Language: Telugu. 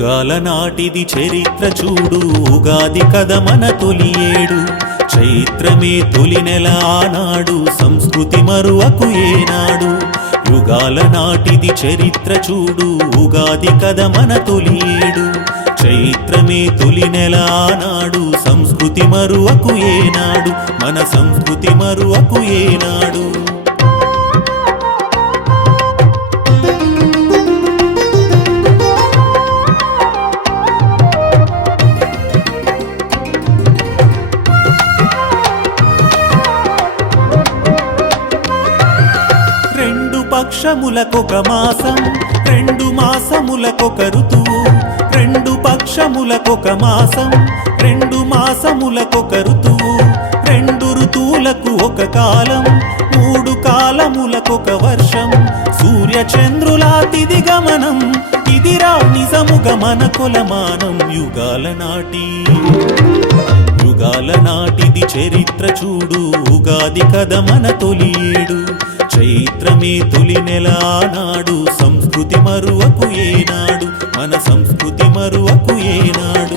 యుగాల నాటిది చరిత్ర చూడు ఉగాది కథ మన తొలి ఏడు. చైత్రమే తొలి నెల ఆనాడు సంస్కృతి మరువకు ఏనాడు. యుగాల నాటిది చరిత్ర చూడు ఉగాది కథ మన తొలి ఏడు. చైత్రమే తొలి నెల ఆనాడు సంస్కృతి మరువకు ఏనాడు. మన సంస్కృతి మరువకు ఏనాడు. పక్షములకొక మాసం రెండు మాసములకొక ఋతువు రెండు పక్షములకొక మాసం రెండు మాసములకొక ఋతువు రెండు ఋతువులకు ఒక కాలం మూడు కాలములకొక వర్షం. సూర్యచంద్రులాతిది గమనం ఇదిరా నిజముగ మన కులమానం యుగాల నాటి. యుగాల నాటిది చరిత్ర చూడు ఉగాది కథ మన తొలియేడు. చరిత్రమే తొలి నెల సంస్కృతి మరువకు ఏనాడు. మన సంస్కృతి మరువకు ఏనాడు.